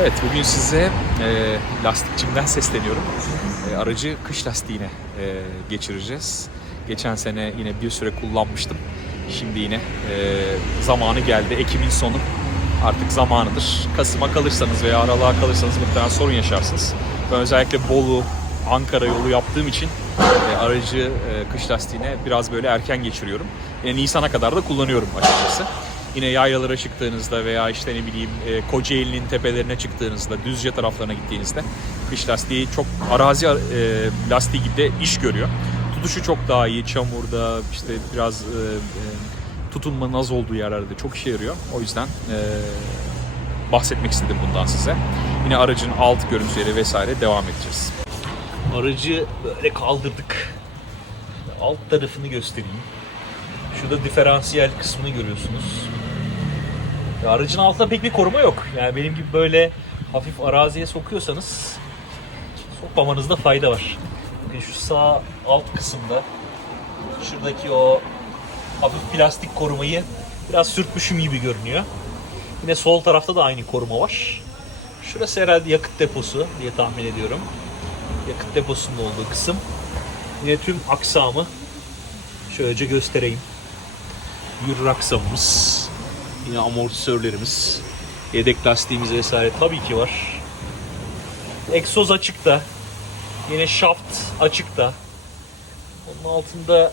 Evet bugün size e, lastikçimden sesleniyorum. E, aracı kış lastiğine e, geçireceğiz. Geçen sene yine bir süre kullanmıştım. Şimdi yine e, zamanı geldi. Ekim'in sonu artık zamanıdır. Kasım'a kalırsanız veya aralığa kalırsanız muhtemelen sorun yaşarsınız. Ben özellikle Bolu, Ankara yolu yaptığım için e, aracı e, kış lastiğine biraz böyle erken geçiriyorum. Yine Nisan'a kadar da kullanıyorum açıkçası. Yine yaylalara çıktığınızda veya işte ne bileyim e, Kocaeli'nin tepelerine çıktığınızda, Düzce taraflarına gittiğinizde kış lastiği çok arazi e, lastiği gibi de iş görüyor. Tutuşu çok daha iyi. Çamurda işte biraz e, e, tutunmanın az olduğu yerlerde çok işe yarıyor. O yüzden e, bahsetmek istedim bundan size. Yine aracın alt görüntüleri vesaire devam edeceğiz. Aracı böyle kaldırdık. Alt tarafını göstereyim. Şurada diferansiyel kısmını görüyorsunuz. Ya aracın altında pek bir koruma yok. Yani benim gibi böyle hafif araziye sokuyorsanız sokmamanızda fayda var. Bakın şu sağ alt kısımda şuradaki o hafif plastik korumayı biraz sürtmüşüm gibi görünüyor. Yine sol tarafta da aynı koruma var. Şurası herhalde yakıt deposu diye tahmin ediyorum. Yakıt deposunun olduğu kısım. Yine tüm aksamı şöylece göstereyim. Yürür aksamımız. Yine amortisörlerimiz. Yedek lastiğimiz vesaire tabii ki var. Egzoz açık da. Yine şaft açık da. Onun altında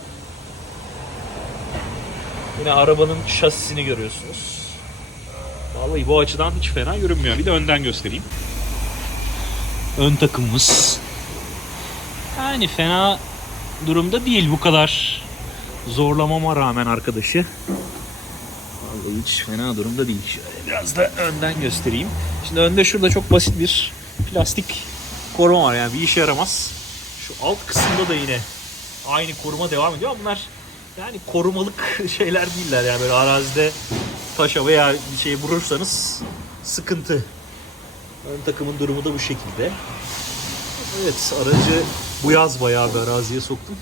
yine arabanın şasisini görüyorsunuz. Vallahi bu açıdan hiç fena görünmüyor. Bir de önden göstereyim. Ön takımımız. Yani fena durumda değil bu kadar zorlamama rağmen arkadaşı. Vallahi hiç fena durumda değil. Şöyle biraz da önden göstereyim. Şimdi önde şurada çok basit bir plastik koruma var yani bir işe yaramaz. Şu alt kısımda da yine aynı koruma devam ediyor bunlar yani korumalık şeyler değiller yani böyle arazide taşa veya bir şeye vurursanız sıkıntı. Ön takımın durumu da bu şekilde. Evet aracı bu yaz bayağı bir araziye soktum.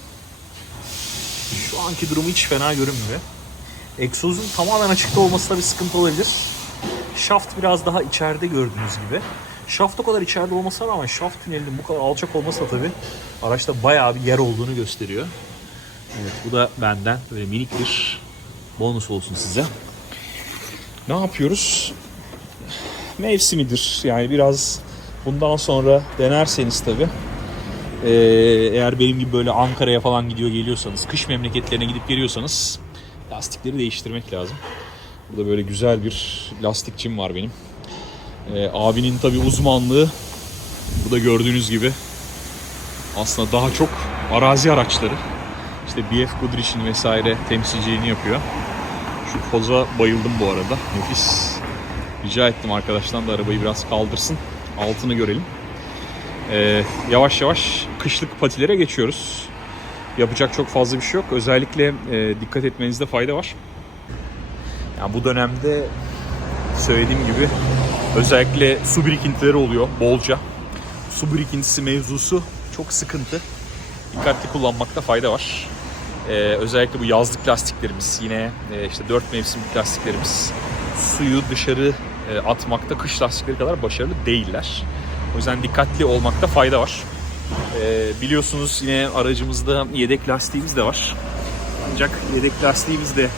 Şu anki durumu hiç fena görünmüyor. Egzozun tamamen açıkta olması da bir sıkıntı olabilir. Şaft biraz daha içeride gördüğünüz gibi. Şaft o kadar içeride olmasına rağmen şaft tünelinin bu kadar alçak olması da tabii araçta bayağı bir yer olduğunu gösteriyor. Evet bu da benden böyle minik bir bonus olsun size. Ne yapıyoruz? Mevsimidir. Yani biraz bundan sonra denerseniz tabii ee, eğer benim gibi böyle Ankara'ya falan gidiyor geliyorsanız, kış memleketlerine gidip geliyorsanız lastikleri değiştirmek lazım. Burada böyle güzel bir lastikçim var benim. Ee, abinin tabi uzmanlığı bu da gördüğünüz gibi aslında daha çok arazi araçları. İşte BF Goodrich'in vesaire temsilciliğini yapıyor. Şu poza bayıldım bu arada. Nefis. Rica ettim arkadaştan da arabayı biraz kaldırsın. Altını görelim. Ee, yavaş yavaş kışlık patilere geçiyoruz. Yapacak çok fazla bir şey yok. Özellikle e, dikkat etmenizde fayda var. Yani bu dönemde söylediğim gibi özellikle su birikintileri oluyor bolca. Su birikintisi mevzusu çok sıkıntı. Dikkatli kullanmakta fayda var. Ee, özellikle bu yazlık lastiklerimiz yine e, işte dört mevsimlik lastiklerimiz suyu dışarı e, atmakta kış lastikleri kadar başarılı değiller. O yüzden dikkatli olmakta fayda var. Ee, biliyorsunuz yine aracımızda yedek lastiğimiz de var. Ancak yedek lastiğimiz de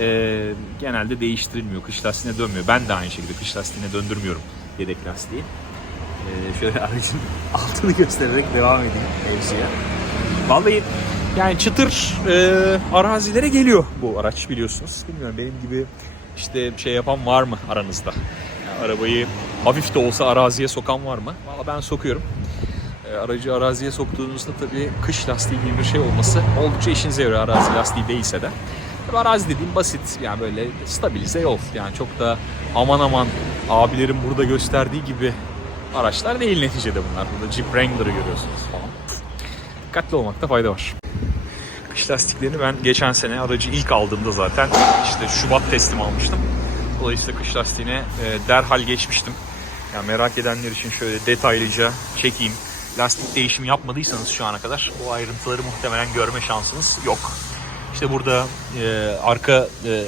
e, genelde değiştirilmiyor. Kış lastiğine dönmüyor. Ben de aynı şekilde kış lastiğine döndürmüyorum yedek lastiği. Ee, şöyle aracın altını göstererek devam edeyim mevzuya. Vallahi yani çıtır e, arazilere geliyor bu araç biliyorsunuz. Bilmiyorum benim gibi işte şey yapan var mı aranızda? Yani arabayı hafif de olsa araziye sokan var mı? Valla ben sokuyorum. E, aracı araziye soktuğunuzda tabii kış lastiği gibi bir şey olması oldukça işinize yarıyor arazi lastiği değilse de. Tabii arazi dediğim basit yani böyle stabilize yol. Yani çok da aman aman abilerin burada gösterdiği gibi araçlar değil neticede bunlar. Burada Jeep Wrangler'ı görüyorsunuz falan. Dikkatli olmakta fayda var. Kış lastiklerini ben geçen sene aracı ilk aldığımda zaten işte Şubat teslim almıştım. Dolayısıyla kış lastiğine e, derhal geçmiştim. Yani merak edenler için şöyle detaylıca çekeyim. Lastik değişimi yapmadıysanız şu ana kadar bu ayrıntıları muhtemelen görme şansınız yok. İşte burada e, arka e,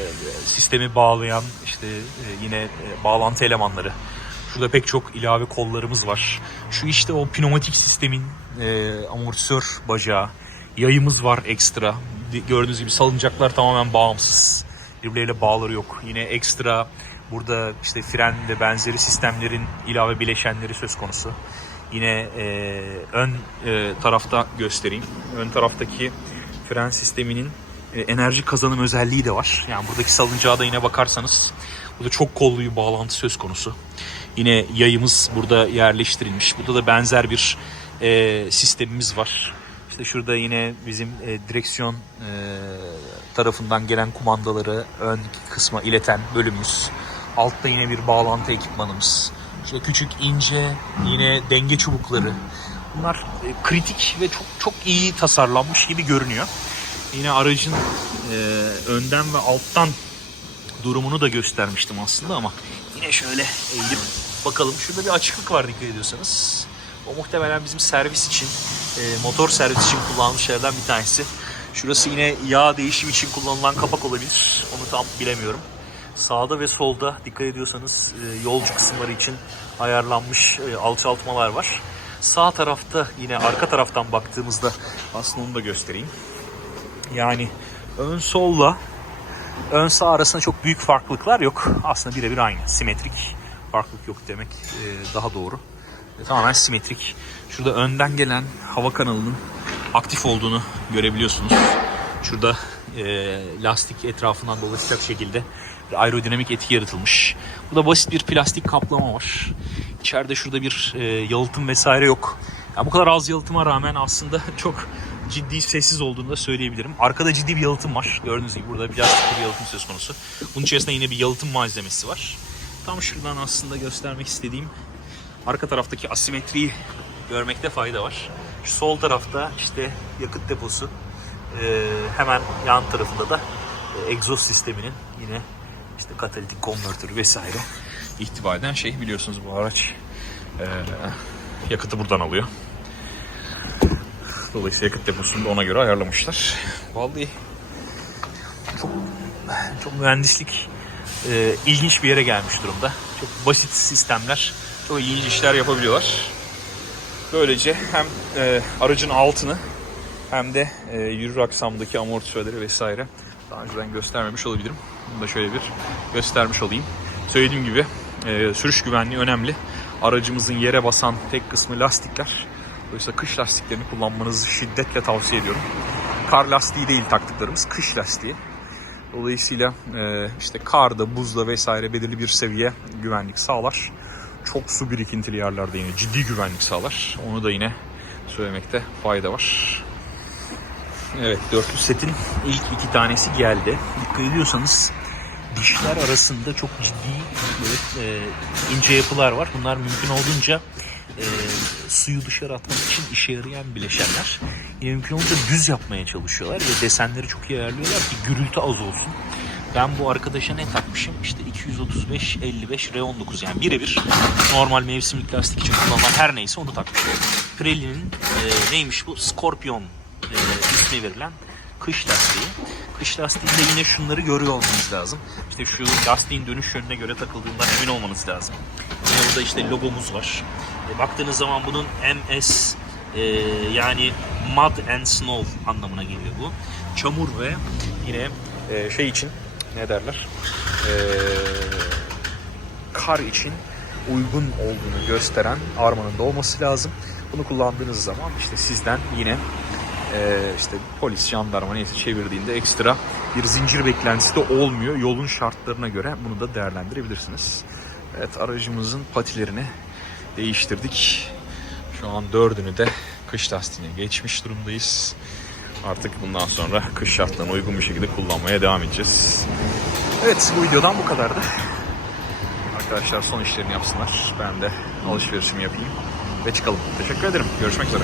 sistemi bağlayan işte e, yine e, bağlantı elemanları Şurada pek çok ilave kollarımız var. Şu işte o pneumatik sistemin e, amortisör bacağı. Yayımız var ekstra. Gördüğünüz gibi salıncaklar tamamen bağımsız. Birbirleriyle bağları yok. Yine ekstra burada işte fren ve benzeri sistemlerin ilave bileşenleri söz konusu. Yine e, ön e, tarafta göstereyim. Ön taraftaki fren sisteminin e, enerji kazanım özelliği de var. Yani buradaki salıncağa da yine bakarsanız burada çok kollu bir bağlantı söz konusu. Yine yayımız burada yerleştirilmiş. Burada da benzer bir e, sistemimiz var. İşte şurada yine bizim e, direksiyon e, tarafından gelen kumandaları ön kısma ileten bölümümüz. Altta yine bir bağlantı ekipmanımız. Şöyle küçük ince yine denge çubukları. Bunlar e, kritik ve çok çok iyi tasarlanmış gibi görünüyor. Yine aracın e, önden ve alttan durumunu da göstermiştim aslında ama yine şöyle eğilip bakalım. Şurada bir açıklık var dikkat ediyorsanız. O muhtemelen bizim servis için, e, motor servis için kullanılmış yerden bir tanesi. Şurası yine yağ değişim için kullanılan kapak olabilir. Onu tam bilemiyorum. Sağda ve solda dikkat ediyorsanız e, yolcu kısımları için ayarlanmış e, alçaltmalar var. Sağ tarafta yine arka taraftan baktığımızda aslında onu da göstereyim. Yani ön solla ön sağ arasında çok büyük farklılıklar yok. Aslında birebir aynı. Simetrik farklılık yok demek e, daha doğru. Tamamen simetrik. Şurada önden gelen hava kanalının aktif olduğunu görebiliyorsunuz. Şurada e, lastik etrafından dolaşacak şekilde aerodinamik etki yaratılmış. Burada basit bir plastik kaplama var. İçeride şurada bir e, yalıtım vesaire yok. Yani bu kadar az yalıtıma rağmen aslında çok ciddi sessiz olduğunu da söyleyebilirim. Arkada ciddi bir yalıtım var. Gördüğünüz gibi burada plastik bir yalıtım söz konusu. Bunun içerisinde yine bir yalıtım malzemesi var. Tam şuradan aslında göstermek istediğim arka taraftaki asimetriyi görmekte fayda var. Şu sol tarafta işte yakıt deposu. Ee, hemen yan tarafında da e, egzoz sisteminin yine işte katalitik konvertörü vesaire ihtiva eden şey biliyorsunuz bu araç e, yakıtı buradan alıyor. Dolayısıyla yakıt deposunu da ona göre ayarlamışlar. Vallahi çok çok mühendislik e, ilginç bir yere gelmiş durumda. Çok basit sistemler, çok ilginç işler yapabiliyorlar. Böylece hem e, aracın altını hem de e, yürür aksamdaki amortisörleri vesaire daha önceden göstermemiş olabilirim. Bunu da şöyle bir göstermiş olayım. Söylediğim gibi e, sürüş güvenliği önemli. Aracımızın yere basan tek kısmı lastikler. Dolayısıyla kış lastiklerini kullanmanızı şiddetle tavsiye ediyorum. Kar lastiği değil taktıklarımız, kış lastiği. Dolayısıyla e, işte karda, buzda vesaire belirli bir seviye güvenlik sağlar. Çok su birikintili yerlerde yine ciddi güvenlik sağlar. Onu da yine söylemekte fayda var. Evet dörtlü setin ilk iki tanesi geldi. Dikkat ediyorsanız dişler arasında çok ciddi böyle e, ince yapılar var. Bunlar mümkün olduğunca e, suyu dışarı atmak için işe yarayan bileşenler. Yine mümkün olduğunca düz yapmaya çalışıyorlar ve desenleri çok iyi ayarlıyorlar ki gürültü az olsun. Ben bu arkadaşa ne takmışım? İşte 235 55 R19 yani birebir normal mevsimlik lastik için kullanılan her neyse onu takmışım. Pirelli'nin e, neymiş bu? Scorpion e, ismi verilen kış lastiği. Kış lastiğinde yine şunları görüyor olmanız lazım. İşte şu lastiğin dönüş yönüne göre takıldığından emin olmanız lazım. Yine burada işte logomuz var. E, baktığınız zaman bunun MS e, yani mud and snow anlamına geliyor bu. Çamur ve yine e, şey için ne derler? E, kar için uygun olduğunu gösteren armanın da olması lazım. Bunu kullandığınız zaman işte sizden yine e, işte polis, jandarma neyse çevirdiğinde ekstra bir zincir beklentisi de olmuyor. Yolun şartlarına göre bunu da değerlendirebilirsiniz. Evet aracımızın patilerini değiştirdik. Şu an dördünü de kış lastiğine geçmiş durumdayız. Artık bundan sonra kış şartlarına uygun bir şekilde kullanmaya devam edeceğiz. Evet bu videodan bu kadardı. Arkadaşlar son işlerini yapsınlar. Ben de alışverişimi yapayım ve çıkalım. Teşekkür ederim. Görüşmek üzere.